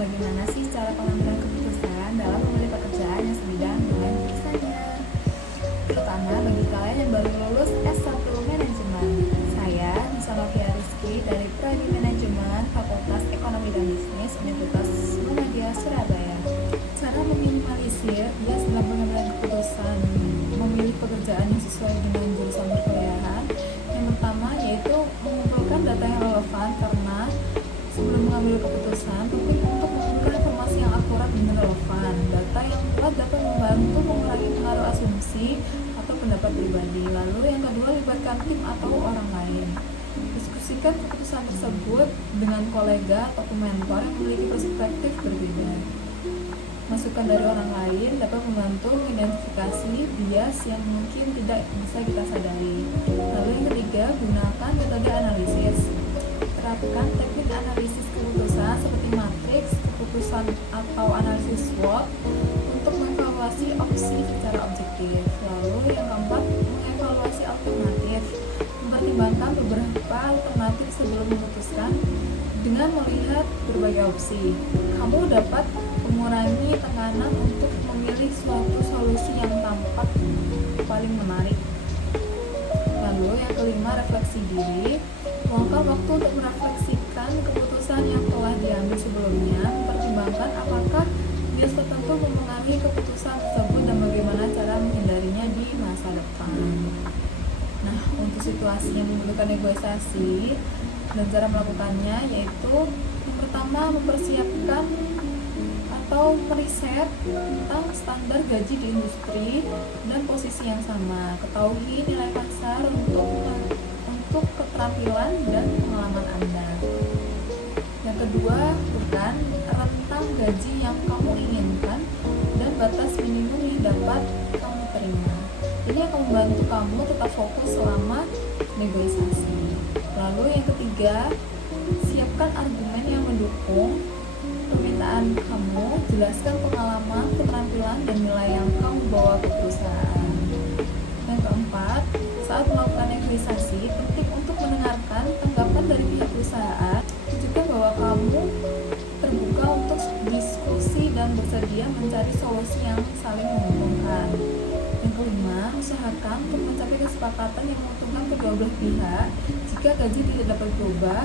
Bagaimana sih cara pengambilan keputusan dalam memilih pekerjaan yang sebidang dengan jurusannya? Terutama bagi kalian yang baru lulus S1 Manajemen. Saya Nisa Novia Rizky dari Prodi Manajemen Fakultas Ekonomi dan Bisnis Universitas Muhammadiyah Surabaya. Cara meminimalisir bias dalam pengambilan keputusan memilih pekerjaan yang sesuai dengan jurusan perkuliahan. Yang pertama yaitu mengumpulkan data yang relevan, karena sebelum mengambil keputusan penting untuk mengumpulkan informasi yang akurat dan relevan. Data yang kuat dapat membantu mengurangi pengaruh asumsi atau pendapat pribadi. Lalu yang kedua, libatkan tim atau orang lain. Diskusikan keputusan tersebut dengan kolega atau mentor yang memiliki perspektif berbeda. Masukan dari orang lain dapat membantu mengidentifikasi bias yang mungkin tidak bisa kita sadari. Lalu yang ketiga, gunakan metode analisis. Terapkan teknik analisis keputusan seperti matriks keputusan atau analisis SWOT untuk mengevaluasi opsi secara objektif. Lalu yang keempat, mengevaluasi alternatif. Mempertimbangkan beberapa alternatif sebelum memutuskan. Dengan melihat berbagai opsi, kamu dapat mengurangi tekanan untuk memilih suatu solusi yang tampak paling menarik. Lalu yang kelima, refleksi diri. Luangkan waktu untuk merefleksikan keputusan yang telah diambil sebelumnya. Mempertimbangkan apakah bias tertentu mempengaruhi keputusan tersebut dan bagaimana cara menghindarinya di masa depan. Nah, untuk situasi yang membutuhkan negosiasi dan cara melakukannya yaitu yang pertama, mempersiapkan atau meriset tentang standar gaji di industri dan posisi yang sama. Ketahui nilai pasar untuk keterampilan dan pengalaman Anda. Yang kedua, bukan rentang gaji yang kamu inginkan dan batas minimum yang dapat kamu terima. Ini akan membantu kamu tetap fokus selama negosiasi. Lalu yang ketiga, siapkan argumen yang mendukung permintaan kamu. Jelaskan pengalaman, keterampilan, dan nilai yang kamu bawa ke perusahaan. Yang keempat, saat melakukan negosiasi, penting untuk mendengarkan tanggapan dari pihak perusahaan. Tunjukkan bahwa kamu terbuka untuk diskusi dan bersedia mencari solusi yang saling menguntungkan. Yang kelima, usahakan untuk mencapai kesepakatan yang menguntungkan kedua belah pihak. Jika gaji tidak dapat berubah,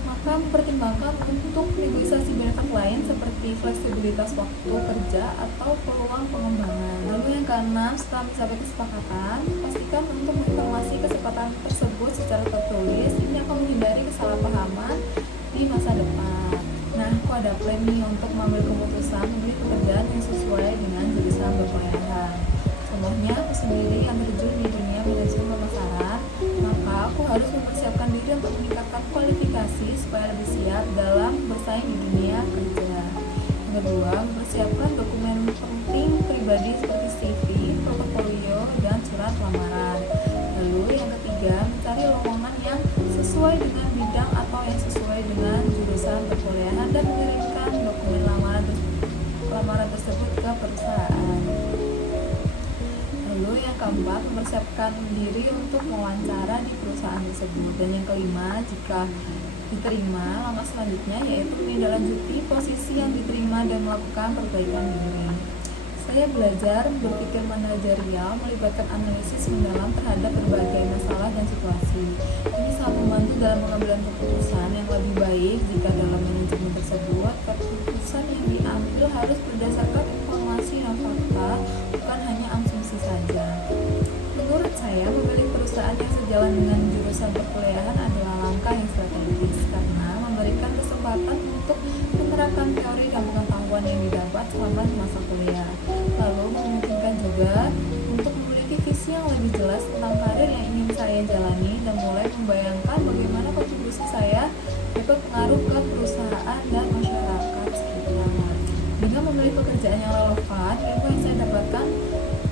maka mempertimbangkan untuk negosiasi benefit lain seperti fleksibilitas waktu kerja atau peluang pengembangan. Lalu yang keenam, setelah mencapai kesepakatan, pastikan untuk menginformasi kesepakatan tersebut secara tertulis. Ini akan menghindari kesalahpahaman di masa depan. Nah, aku ada plan nih untuk mengambil keputusan memilih pekerjaan yang sesuai dengan jurusan berkuliahan. Contohnya, aku sendiri yang terjun di dunia manajemen pemasaran, maka aku harus mempersiapkan diri untuk meningkatkan kualifikasi supaya lebih siap dalam bersaing di dunia kerja. Yang kedua, mempersiapkan dokumen penting pribadi seperti CV, portofolio, dan surat lamaran. Lalu yang ketiga, mencari lowongan yang sesuai dengan bidang atau yang sesuai dengan jurusan perkuliahan dan mengirimkan dokumen lamaran tersebut ke perusahaan. Lalu yang keempat, mempersiapkan diri untuk mewawancara di perusahaan tersebut. Dan yang kelima, jika diterima, langkah selanjutnya yaitu menindaklanjuti posisi yang diterima dan melakukan perbaikan diri. Saya belajar berpikir manajerial, melibatkan analisis mendalam terhadap berbagai masalah dan situasi. Ini sangat membantu dalam pengambilan keputusan yang lebih baik. Jika dalam manajemen tersebut, keputusan yang diambil harus berdasarkan informasi dan fakta, bukan hanya asumsi saja. Menurut saya, memilih perusahaan yang sejalan dengan jurusan perkuliahan adalah langkah yang strategis, karena memberikan kesempatan untuk menerapkan teori dan pengetahuan yang didapat selama masa kuliah. Lalu memungkinkan juga untuk memiliki visi yang lebih jelas tentang karir yang ingin saya jalani dan mulai membayangkan bagaimana kontribusi saya dapat pengaruh ke perusahaan dan masyarakat sekitar. Dengan memilih pekerjaan yang relevan, ilmu yang saya dapatkan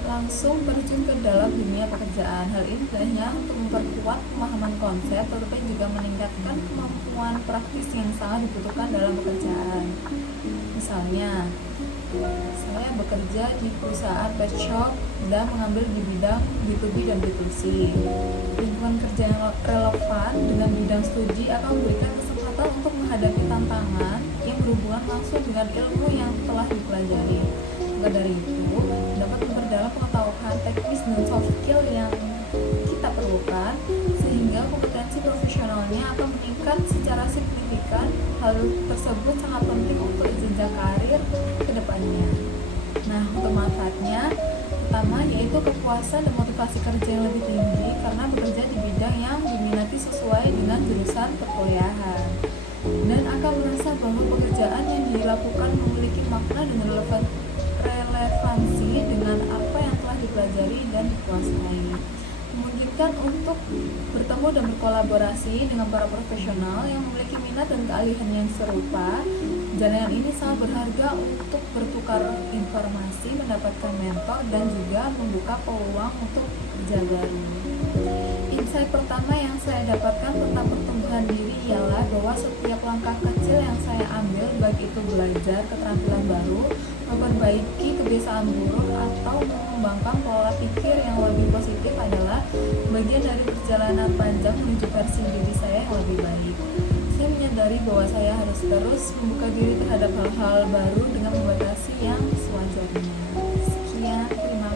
langsung terjun ke dalam dunia pekerjaan. Hal ini tidak hanya untuk memperkuat pemahaman konsep, tetapi juga meningkatkan kemampuan praktis yang sangat dibutuhkan dalam pekerjaan. Misalnya, saya bekerja di perusahaan pet shop dan mengambil di bidang B2B dan B2C. Lingkungan kerja yang relevan dengan bidang studi akan memberikan kesempatan untuk menghadapi tantangan yang berhubungan langsung dengan ilmu yang telah dipelajari. Maka dari itu, dapat memperdalam pengetahuan teknis dan soft skill yang kita perlukan, sehingga kompetensi profesionalnya akan meningkat secara signifikan. Hal tersebut sangat penting untuk jenjang karir ke depannya. Nah, untuk manfaatnya, pertama yaitu kepuasan dan motivasi kerja yang lebih tinggi karena bekerja di bidang yang diminati sesuai dengan jurusan perkuliahan, dan akan merasa bahwa pekerjaan yang dilakukan memiliki makna dan relevansi dengan apa yang telah dipelajari dan dikuasai. Memungkinkan untuk bertemu dan berkolaborasi dengan para profesional yang memiliki minat dan keahlian yang serupa. Jalan ini sangat berharga untuk bertukar informasi, mendapatkan mentor, dan juga membuka peluang untuk kerja baru. Insight pertama yang saya dapatkan tentang pertumbuhan diri ialah bahwa setiap langkah kecil yang saya ambil, baik itu belajar keterampilan baru, memperbaiki kebiasaan buruk, atau mengembangkan pola pikir yang lebih positif adalah bagian dari perjalanan panjang menuju versi diri saya yang lebih baik. Saya menyadari bahwa saya harus terus membuka diri terhadap hal-hal baru dengan membatasi yang sewajarnya. Sekian, terima